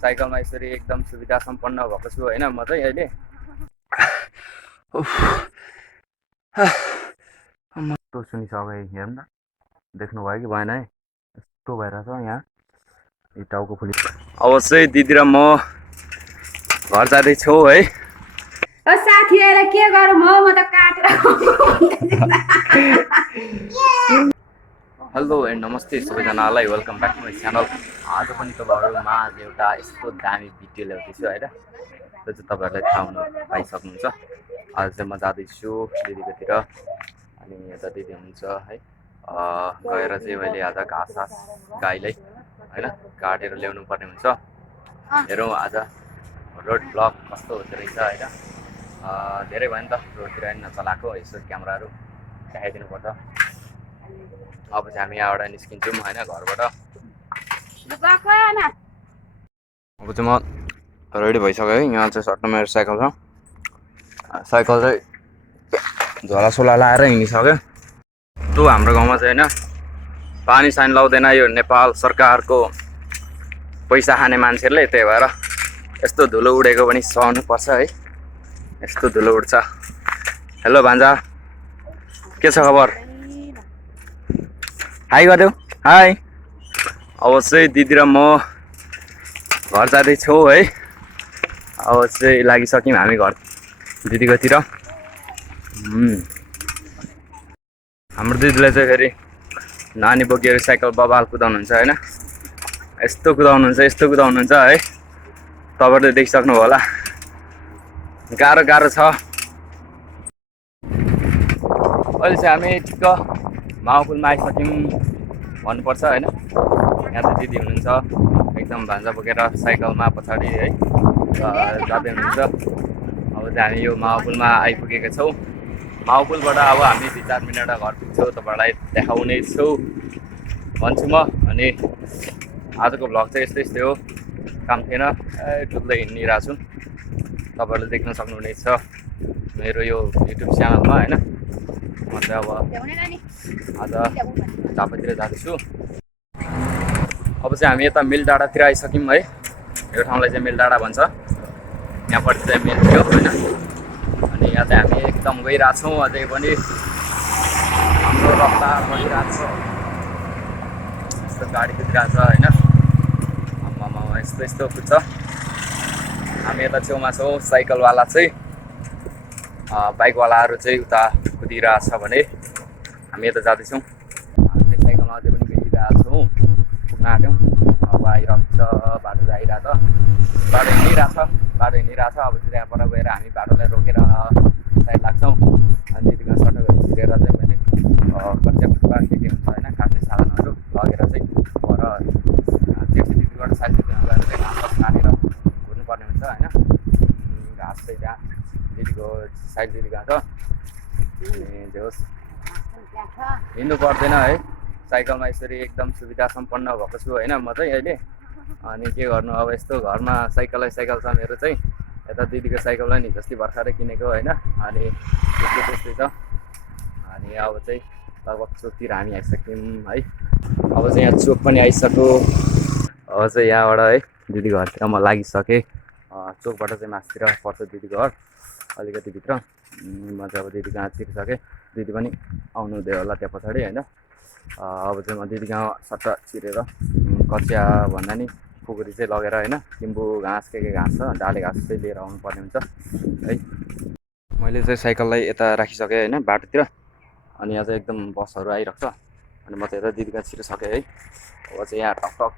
साइकलमा यसरी एकदम सुविधा सम्पन्न भएको छु होइन म चाहिँ अहिले यस्तो सुनिसक्यो हेर्नु न देख्नुभयो कि भएन है यस्तो भइरहेछ यहाँ यो टाउको फुली अब चाहिँ दिदी र म घर जाँदैछौँ है साथीहरूलाई के गरौँ हौ म त काटेर हेलो एन्ड नमस्ते सबैजनालाई welcome back to my channel. आज पनि तपाईँहरूमा आज एउटा यस्तो दामी भिडियो ल्याउँदैछु होइन, त्यो चाहिँ तपाईँहरूलाई थाहा हुनु पाइसक्नुहुन्छ। आज चाहिँ म जाँदैछु दिदीकोतिर अनि यता दिदी हुनुहुन्छ है, गएर चाहिँ मैले आज घाँस गाईलाई होइन काटेर ल्याउनु पर्ने हुन्छ। हेरौँ आज रोड ब्लक कस्तो हुँदो रहेछ होइन, धेरै भयो नि त रोडतिर नचलाएको, यसो क्यामेराहरू देखाइदिनु पर्छ। अब चाहिँ हामी यहाँबाट निस्किन्छौँ होइन घरबाट। अब चाहिँ म रेडी भइसक्यो है, यहाँ चाहिँ सट्टमा मेरो साइकल छ, साइकल चाहिँ झोलासोला लाएर हिँडिसक्यो। त्यो हाम्रो गाउँमा चाहिँ होइन पानी सानी लाउँदैन, यो नेपाल सरकारको पैसा खाने मान्छेहरूले, त्यही भएर यस्तो धुलो उडेको पनि सहनु पर्छ है, यस्तो धुलो उड्छ। हेलो भान्जा, के छ खबर? हाई गरिदेऊ, हाई। अब चाहिँ दिदी र म घर जाँदैछौँ है, अब चाहिँ लागिसक्यौँ हामी घर दिदीकोतिर। हाम्रो दिदीले चाहिँ फेरि नानी बोकेर साइकल बबाल कुदाउनुहुन्छ होइन, यस्तो कुदाउनुहुन्छ है, तपाईँहरूले देखिसक्नु होला। गाह्रो छ। अहिले चाहिँ हामी ठिक्क माउपुलमा आइसक्यौँ भन्नुपर्छ होइन। यहाँ त दिदी हुनुहुन्छ एकदम भान्जा बोकेर साइकलमा पछाडि है जाँदै हुनुहुन्छ। अब चाहिँ हामी यो माउपुलमा आइपुगेका छौँ। माउपुलबाट अब हामी 2-4 मिनटमा घर पुग्छौँ, तपाईँहरूलाई देखाउने छु भन्छु म। अनि आजको भ्लग चाहिँ यस्तै हो, काम थिएन, डुल्दै हिँडिरहेको छु। तपाईँहरूले देख्न सक्नुहुनेछ मेरो यो युट्युब च्यानलमा होइन। म चाहिँ अब आज झापातिर जाँदैछु। अब चाहिँ हामी यता मिल डाँडातिर आइसक्यौँ है, यो ठाउँलाई चाहिँ मिल डाँडा भन्छ, यहाँपट्टि चाहिँ मिल थियो होइन। अनि यहाँ चाहिँ हामी एकदम गइरहेछौँ, अझै पनि हाम्रो रफ्तार बढिरहेको छ, यस्तो गाडी कुदिरहेको छ होइन। यस्तो कुद्छ। हामी यता छेउमा छौँ, साइकलवाला चाहिँ बाइकवालाहरू चाहिँ उता कुदिरहेछ भने हामी यता जाँदैछौँ। हामी चाहिँ साइकलमा अझै पनि गइरहेछौँ, पुग्न आँट्यौँ। अब आइरहेको छ, बाटो चाहिँ आइरहेछ, बाटो हिँडिरहेछ। अब चाहिँ त्यहाँबाट गएर हामी बाटोलाई रोकेर साइड लाग्छौँ। अनि दिदीको सटकहरू छिरेर चाहिँ मैले कच्चा फुटबा के हुन्छ होइन काट्ने साधनहरू लगेर चाहिँ पर जेठी दिदीबाट साइड दिदीमा गएर चाहिँ घाँस काटेर कुर्नुपर्ने हुन्छ होइन। घाँस चाहिँ त्यहाँ दिदीको साइड दिदी गएको छ। अनि जे होस् हिँड्नु पर्दैन है, साइकलमा यसरी एकदम सुविधा सम्पन्न भएको छु होइन म चाहिँ अहिले। अनि के गर्नु, अब यस्तो घरमा साइकल छ मेरो चाहिँ, यता दिदीको साइकललाई नि जस्तै भर्खरै किनेको होइन। अनि त्यस्तै छ। अनि अब चाहिँ लगभग चोकतिर हामी आइसक्यौँ है। अब चाहिँ यहाँ चोक पनि आइसक्यो। अब चाहिँ यहाँबाट है दिदी घरतिर म लागिसकेँ। चोकबाट चाहिँ मासतिर पर्छ दिदीको घर अलिकति भित्र। म चाहिँ अब दिदी कहाँ छिरिसकेँ, दिदी पनि आउनु हुँदै होला त्यहाँ पछाडि होइन। अब चाहिँ म दिदी कहाँ सट्ट छिरेर कचिया भन्दा नि खुकुरी चाहिँ लगेर होइन, लिम्बू घाँस के घाँस छ, डाले घाँस चाहिँ लिएर आउनु पर्ने हुन्छ है। मैले चाहिँ साइकललाई यता राखिसकेँ होइन बाटोतिर। अनि यहाँ चाहिँ एकदम बसहरू आइरहेको छ। अनि म चाहिँ यता दिदी कहाँ छिरिसकेँ है। अब चाहिँ यहाँ टकटक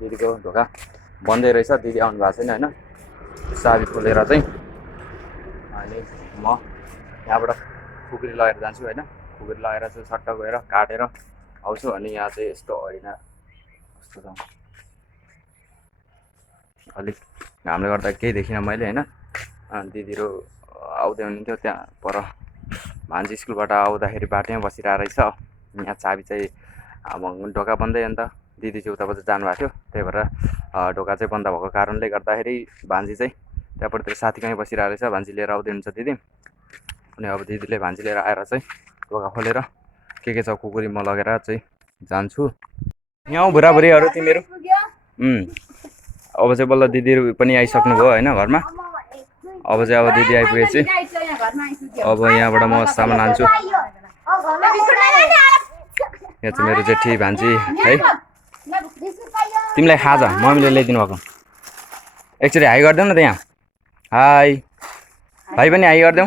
दिदीको ढोका बन्दै रहेछ, दिदी आउनु भएको छैन होइन, चाबी खोलेर चाहिँ। अनि म यहाँबाट खुकुरी लगेर जान्छु होइन, खुकुरी लगेर चाहिँ सट्ट गएर काटेर आउँछु। अनि यहाँ चाहिँ यस्तो होइन, कस्तो छ अलिक घामले गर्दा केही देखिनँ मैले होइन। दिदीहरू आउँदै हुनुहुन्थ्यो त्यहाँ पर भान्जी स्कुलबाट आउँदाखेरि बाटोमै बसिरहेको रहेछ। यहाँ चाबी चाहिँ अब ढोका बन्दै, अन्त दिदी चाहिँ उताबाट जानुभएको थियो, त्यही भएर ढोका चाहिँ बन्द भएको कारणले गर्दाखेरि भान्जी चाहिँ त्यहाँपट्टितिर साथीकैँ बसिरहेको रहेछ, भान्जी लिएर आउँदै हुन्छ दिदी। अनि अब दिदीले भान्जी लिएर आएर चाहिँ ढोका खोलेर के छ कुकुरी म लगेर चाहिँ जान्छु। यहाँ बुढाबुढीहरू तिमीहरू अब चाहिँ बल्ल दिदीहरू पनि आइसक्नुभयो होइन घरमा। अब चाहिँ अब दिदी आइपुगेपछि अब यहाँबाट म सामान लान्छु। यहाँ चाहिँ मेरो जेठी भान्जी है। तिमीलाई खाजा मम्मीले ल्याइदिनु भएको। एकचोटि हाई गरिदेऊ न त यहाँ। हाई भाइ पनि हाई गरिदेऊ।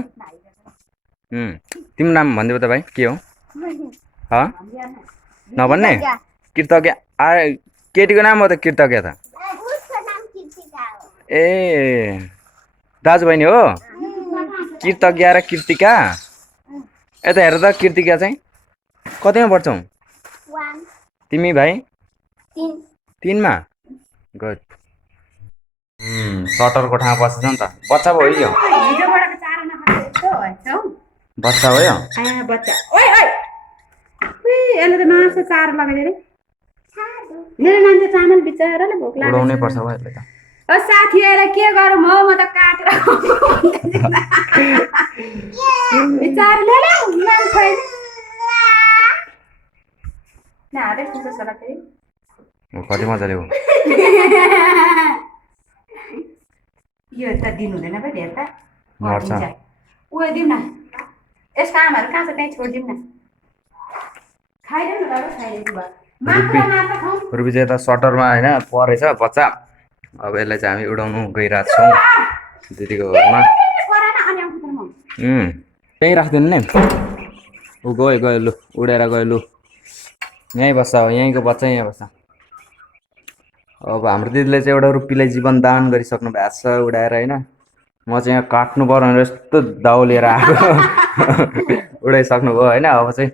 तिम्रो नाम भनिदेऊ त भाइ के हो? नभन्ने कृतज्ञ। केटीको नाम हो त कृतज्ञ त। ए दाजु बहिनी हो कृतज्ञ र कृतिका। यता हेर त कृतिका चाहिँ कतिमा पढ्छौ तिमी भाइ? 3मा। गुड। सटरको ठाउँ बस्छ नि त। बच्चा भयो यो बच्चा हो यो। उडाउनै पर्छ हो यसले त। साथीहरूलाई के गरौँ हौ म त काटेर कति मजाले हो यो त दिनु हुँदैन भाइ धेर त मर्छ। उयो दिउँ न यसको आमाहरू कहाँ छ त्यहीँ छोडिदिउँ न। खाइदेऊ न दादा खाइदिनु भयो। रुबी चाहिँ यता सटरमा होइन परेछ बच्चा। अब यसलाई चाहिँ हामी उडाउनु गइरहेको छौँ दिदीको घरमा। त्यहीँ राखिदिनु नि। ऊ गयो गयो लु उडेर गयो लु। यहीँ बस्छ अब यहीँको बच्चा यहाँ बस्छ। अब हाम्रो दिदीले चाहिँ एउटा रुपीलाई जीवन दान गरिसक्नु भएको छ उडाएर होइन। म चाहिँ यहाँ काट्नु पर्यो भनेर यस्तो दाउ लिएर आएको उडाइसक्नु भयो होइन। अब चाहिँ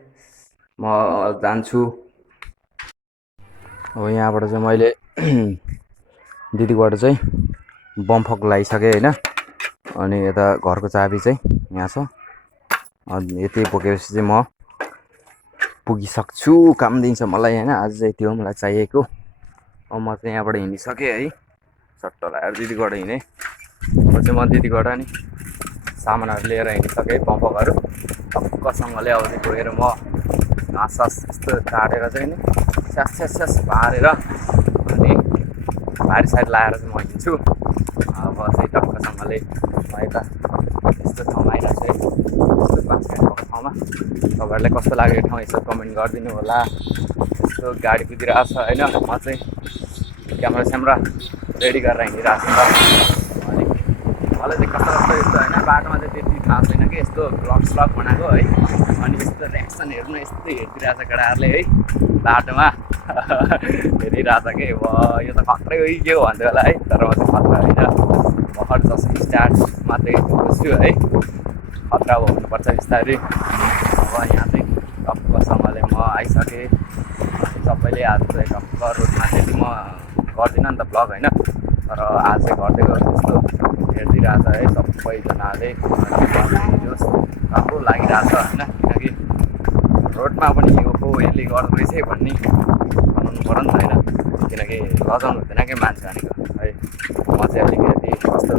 म जान्छु। अब यहाँबाट चाहिँ मैले दिदीकोबाट चाहिँ बमफक लगाइसकेँ होइन। अनि यता घरको चाबी चाहिँ यहाँ छ। यति बोकेपछि चाहिँ म पुगिसक्छु। काम दिन्छ मलाई होइन। आज चाहिँ त्यो मलाई चाहिएको। अब म चाहिँ यहाँबाट हिँडिसकेँ है। सट्ट लगाएर दिदीकोबाट हिँडेँ। अब चाहिँ म दिदीकोबाट नि सामानहरू लिएर हिँडिसकेँ बमफकहरू टक्कसँगले। अब चाहिँ गएर म घाँस यस्तो काटेर चाहिँ नि स्यास स्यास स्यास पारेर अनि भारी साइड लगाएर चाहिँ म हिँड्छु। अब चाहिँ टक्कसँगले म यता यस्तो ठाउँमा आइरहेको छु है। यस्तो बास्केटको ठाउँमा। तपाईँहरूलाई कस्तो लाग्यो यो ठाउँ यसो कमेन्ट गरिदिनु होला। यस्तो गाडी कुदिरहेको छ होइन। म चाहिँ क्यामेरा स्यामेरा रेडी गरेर हिँडिरहेको छु नि त। अनि मलाई चाहिँ कस्तो कस्तो यस्तो होइन बाटोमा चाहिँ त्यति थाहा छैन कि यस्तो ब्लग स्लग बनाएको है। अनि यस्तो रियाक्सन हेर्नु यस्तो हेरिदिरहेको छ केटाहरूले है बाटोमा हेरिरहेको छ कि यो त खत्रै हो के हो भन्दै होला है। तर म चाहिँ खतरा होइन भर्खर जस्ट स्टार्ट मात्रै बस्छु है। खतरा हुनुपर्छ बिस्तारै। अब यहाँ चाहिँ टक्कसँगले म आइसकेँ। सबैले आज चाहिँ टक्क रोडमा त्यति म गर्दिनँ नि त ब्लग होइन। तर आज चाहिँ गर्दै गर्छु यस्तो हेरिदिइरहेको छ है सबैजनाले। राम्रो लागिरहेको छ होइन। किनकि रोडमा पनि यो को यसले गर्दो रहेछ भन्ने बनाउनु पऱ्यो नि त होइन। किनकि लजाउनु हुँदैन कि मान्छे भनेको है। म चाहिँ अलिकति कस्तो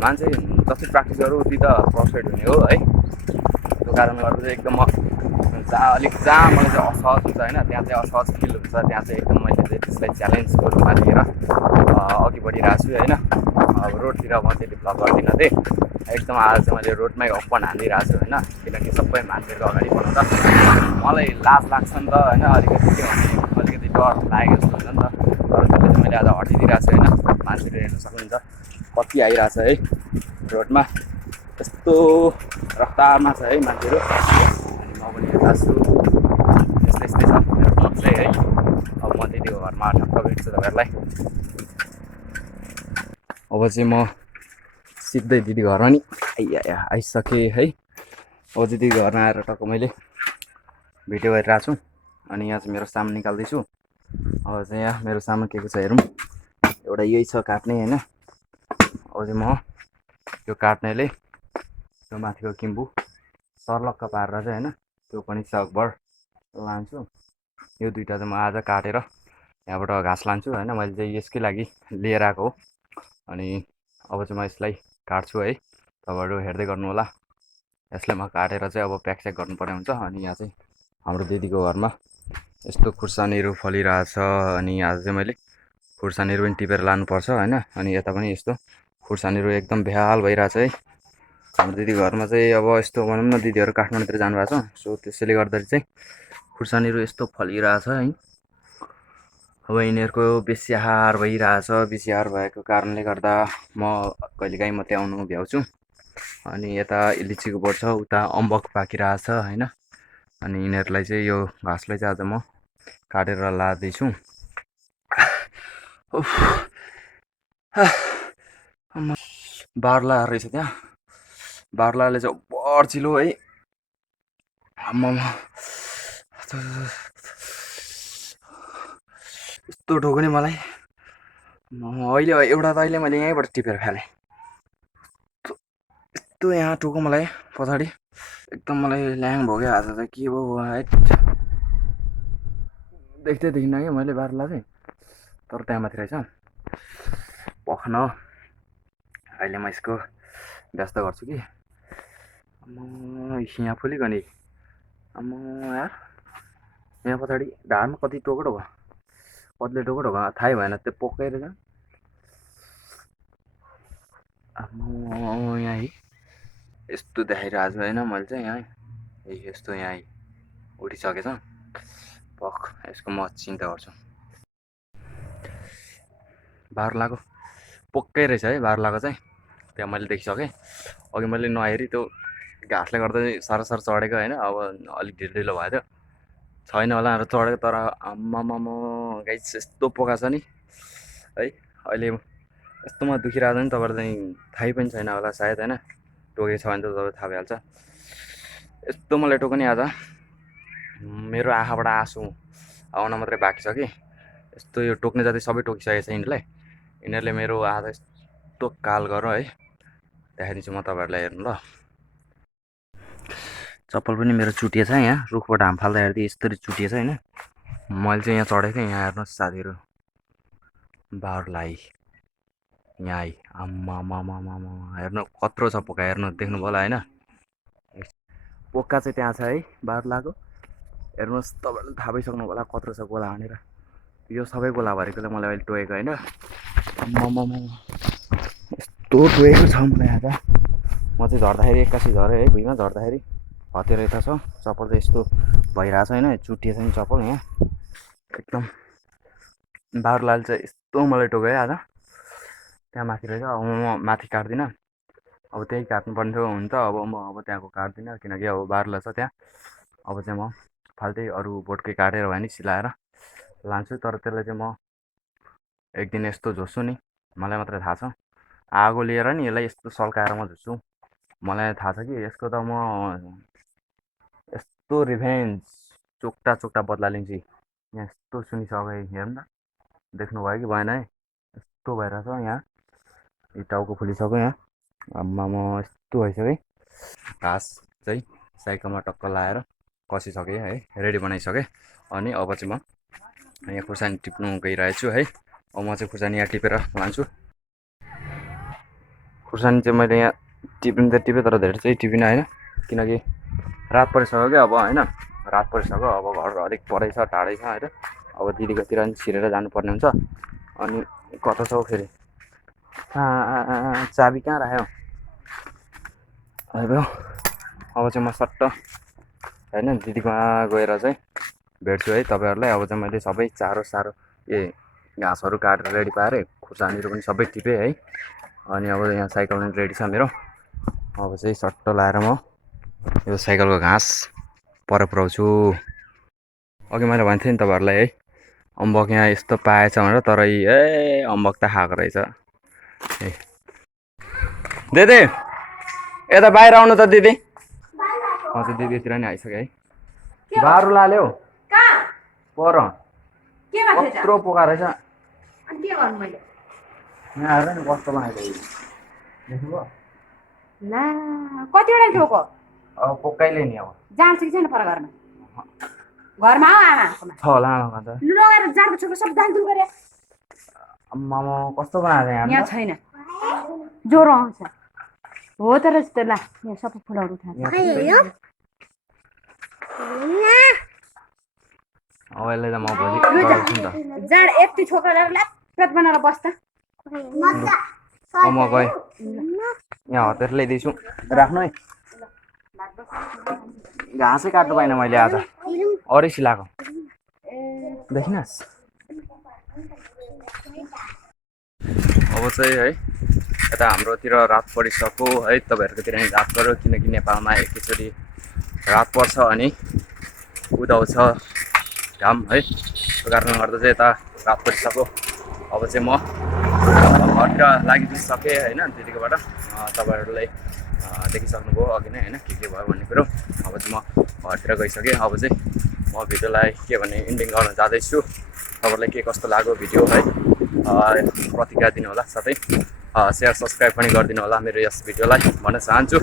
मान्छे जति प्र्याक्टिस गरौँ उति त पर्फेक्ट हुने हो है। त्यो कारणले गर्दा चाहिँ एकदम जहाँ मलाई चाहिँ असहज हुन्छ होइन त्यहाँ चाहिँ असहज फिल हुन्छ। त्यहाँ चाहिँ एकदम मैले चाहिँ त्यसलाई च्यालेन्जको रूपमा लिएर अघि बढिरहेको छु होइन। अब रोडतिर म त्यति भ्लग गर्दिनँ थिएँ एकदम। आज चाहिँ मैले रोडमै ओपन हालिरहेको छु होइन। किनकि सबै मान्छेहरूको अगाडि बनाउँदा मलाई लाज लाग्छ नि त होइन। अलिकति के भने अलिकति डर लागेको जस्तो हुन्छ नि त। तर त्यसले चाहिँ मैले आज हटिदिइरहेको छु होइन। मान्छेहरू हेर्नु सक्नुहुन्छ कति आइरहेको छ है रोडमा। यस्तो रफ्तारमा छ है मान्छेहरू। अनि म पनि यता छु यस्तै यस्तै छ मेरो ब्लग चाहिँ है। अब म दिदीको घरमा ठक्क भेट्छु तपाईँहरूलाई। अब चाहिँ म सिधै दिदी घरमा नि आइसकेँ है। अब चाहिँ दिदी घरमा आएर टक्क मैले भिडियो गरिरहेको छु। अनि यहाँ चाहिँ मेरो सामान निकाल्दैछु। अब चाहिँ यहाँ मेरो सामान के छ हेरौँ। एउटा यही छ काट्ने होइन। अब चाहिँ म त्यो काट्नेले त्यो माथिको किम्बु सर्लक्क पारेर चाहिँ होइन त्यो पनि सकभर लान्छु। यो दुइटा चाहिँ म आज काटेर यहाँबाट घाँस लान्छु होइन। मैले चाहिँ यसकै लागि लिएर आएको हो। अनि अब चाहिँ म यसलाई काट्छु है। तपाईँहरू हेर्दै गर्नु होला। यसलाई म काटेर चाहिँ अब प्याक स्याक गर्नुपर्ने हुन्छ। अनि यहाँ चाहिँ हाम्रो दिदीको घरमा यस्तो खुर्सानीहरू फलिरहेछ। अनि आज चाहिँ मैले खुर्सानीहरू पनि टिपेर लानुपर्छ होइन। अनि यता पनि यस्तो खुर्सानीहरू एकदम बेहाल भइरहेछ है। हाम्रो दिदी घरमा चाहिँ अब यस्तो भनौँ न, दिदीहरू काठमाडौँतिर जानुभएको छ, सो त्यसैले गर्दाखेरि चाहिँ खुर्सानीहरू यस्तो फलिरहेछ है। अब यिनीहरूको बेसी आहार भइरहेछ। बेसी आहार भएको कारणले गर्दा म कहिलेकाहीँ मात्रै आउनु भ्याउँछु। अनि यता लिचीको बोट छ, उता अम्बक पाकिरहेछ होइन। अनि यिनीहरूलाई चाहिँ यो घाँसलाई चाहिँ आज म काटेर लाँदैछु। बार्ला रहेछ त्यहाँ, बार्लाले चाहिँ बर्चिलो है। आम्मामा यस्तो ठोक्यो नि मलाई। अहिले एउटा त अहिले मैले यहीँबाट टिपेर फालेँ, यस्तो यहाँ टोको मलाई पछाडि, एकदम मलाई ल्याङ भयो क्या आज त। के भयो हाइट देख्दै देखिनँ कि मैले बार्ला चाहिँ, तर त्यहाँ माथि रहेछ पख्न। अहिले म यसको व्यस्त गर्छु कि। यहाँ फुलिगयो नि आम्मा यार, यहाँ पछाडि ढाडमा कति टोकटो भयो, कतिले टोकटो भयो थाहै भएन, त्यो पोकै रहेछ। आम्मा यहाँ यस्तो देखाइरहेको छु होइन मैले चाहिँ यहाँ यस्तो यहाँ उठिसकेछ। पख यसको म चिन्ता गर्छु। बार्लाको पोकै रहेछ है बार्लाको चाहिँ, त्यहाँ मैले देखिसकेँ। अघि मैले नहेरी त्यो घाँसले गर्दा चाहिँ साह्रो साह्रो चढेको होइन। अब अलिक ढिलो ढिलो भयो त्यो, छैन होला भनेर चढेको, तर आम्मामा गाइस यस्तो पोका छ नि है। अहिले यस्तोमा दुखिरहेको छ नि, तपाईँलाई चाहिँ थाहै पनि छैन होला सायद होइन। टोकेको छ भने त तपाईँ थाहा भइहाल्छ। यस्तो मलाई टोक्यो नि आज, मेरो आँखाबाट आँसु आउन मात्रै बाँकी छ कि। यस्तो यो टोक्ने जति सबै टोकिसकेको छ यिनीहरूलाई। यिनीहरूले मेरो आज यस्तो काल गर है, देखाइदिन्छु म तपाईँहरूलाई, हेर्नु ल। चप्पल पनि मेरो चुटिएछ यहाँ, रुखबाट हाम फाल्दाखेरि यस्तरी चुटिएछ होइन। मैले चाहिँ यहाँ चढेको थिएँ, यहाँ हेर्नुहोस् साथीहरू, बारुलाई यहाँ आइ। आम्मामामामा हेर्नु कत्रो छ पोका, हेर्नु देख्नुभयो होला होइन। पोका चाहिँ त्यहाँ छ है बारुलाको, हेर्नुहोस् तपाईँहरूले थाहा भइसक्नु होला कत्रो छ गोला भनेर। यो सबै गोलाभरिकोले मलाई अहिले टोकेको होइन। आम्मामामा यस्तो टोकेको छ मलाई आज। म चाहिँ झर्दाखेरि एक्कासी झरेँ है, भुइँमा झर्दाखेरि हतेर यता छ। चप्पल चाहिँ यस्तो भइरहेछ होइन, चुटिएछ नि चप्पल यहाँ एकदम। बारुलाले चाहिँ यस्तो मलाई टोक्यो है आज। त्यहाँ माथि रहेछ, अब म माथि काट्दिनँ, अब त्यही काट्नुपर्ने थियो हुन त। अब म अब त्यहाँको काट्दिनँ, किनकि अब बारुला छ त्यहाँ। अब चाहिँ म फाल्टै अरू बोटकै काटेर भयो नि सिलाएर लान्छु। तर त्यसलाई चाहिँ म एक दिन यस्तो झोस्छु नि, मलाई मात्रै थाहा छ। आगो लिएर नि यसलाई यस्तो सल्काएर म झुस्छु। मलाई थाहा छ कि यसको त म यस्तो रिभेन्ज चोक्टा चोक्टा बदला लिन्छु। यहाँ यस्तो सुनिसक्यो, हेर्नु न, देख्नुभयो कि भएन है, यस्तो भइरहेछ यहाँ। यो टाउको फुलिसक्यो यहाँ, आम्मामा यस्तो भइसक्यो है। घाँस चाहिँ साइकलमा टक्क लाएर कसिसकेँ है, रेडी बनाइसकेँ। अनि अब चाहिँ म यहाँ खुर्सानी टिप्नु गइरहेको छु है। अब म चाहिँ खुर्सानी यहाँ टिपेर लान्छु। खुर्सानी चाहिँ मैले यहाँ टिप्नु त टिपेँ, तर धेरै चाहिँ टिपिनँ होइन, किनकि रात परिसक्यो क्या अब होइन। रात परिसक्यो, अब घर अलिक परै छ, टाढै छ होइन। अब दिदीकोतिर पनि छिरेर जानुपर्ने हुन्छ। अनि कता छ फेरि, चाबी कहाँ राख्यो आइब्यो। अब चाहिँ म सट्ट होइन दिदीकोमा गएर चाहिँ भेट्छु है तपाईँहरूलाई। अब चाहिँ मैले सबै चारो सारो घाँसहरू काटेर रेडी पारेँ, खुर्सानीहरू पनि सबै टिपेँ है। अनि अब यहाँ साइकल पनि रेडी छ मेरो। अब चाहिँ सट्ट लाएर म यो साइकलको घाँस पर पुऱ्याउँछु। अघि मैले भनेको थिएँ नि तपाईँहरूलाई है, अम्बक यहाँ यस्तो पाएछ भनेर, तर अम्बक त खाएको रहेछ। ए दिदी यता बाहिर आउनु त दिदी। म चाहिँ दिदीतिर नि आइसकेँ है। बारु लाल्यो पर कत्रो पोका रहेछ। यहाँ आएर नि कस्तो लगाएको देख्नुभयो, ला कतिवटा ठोको अब पोकाइले नि अब जान्छ कि छैन पर घरमा, घरमा हो आमाकोमा छ होला आमामा त। लु लगेर जाडको छोको सब दालदुल गरे। आम्मामा कस्तो बनाएको यहाँ यहाँ छैन, ज्वरो आउँछ हो तर जस्तो। ला यहाँ सबै फुलहरू उठाएर अब यसलाई त म भोलि गराउँछु नि त। जाड यति छोका ला प्लेट बनाएर बस्छ म गएँ यहाँ हतेर ल्याइदिन्छु राख्नु है घाँसै काट्नु पाइनँ मैले आज अरू सिलाएको देखिनस् अब चाहिँ है यता हाम्रोतिर रात परिसक्यो है तपाईँहरूकोतिर नि रात पऱ्यो किनकि नेपालमा एकैचोटि रात पर्छ अनि उदाउँछ घाम है त्यो कारणले गर्दा चाहिँ यता रात परिसक्यो अब चाहिँ म घरतिर लागिदिन सकेँ होइन त्यतिकोबाट तपाईँहरूलाई देखिसक्नुभयो अघि नै होइन के भयो भन्ने कुरो अब चाहिँ म घरतिर गइसकेँ अब चाहिँ म भिडियोलाई के भने इन्डिङ गर्न जाँदैछु तपाईँलाई के कस्तो लाग्यो भिडियो है प्रतिक्रिया दिनु होला साथै सेयर सब्सक्राइब पनि गरिदिनु होला मेरो यस भिडियोलाई भन्न चाहन्छु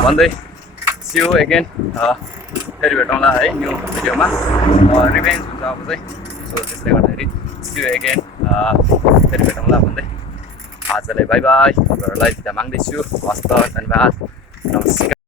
भन्दै सी यू अगेन फेरि भेटौँला है न्यू भिडियोमा रिभेन्ज हुन्छ अब चाहिँ सो त्यसले गर्दाखेरि सी यू अगेन फेरि भेटौँला भन्दै आजलाई बाई बाई तपाईँहरूलाई बिदा माग्दैछु हस्त धन्यवाद नमस्कार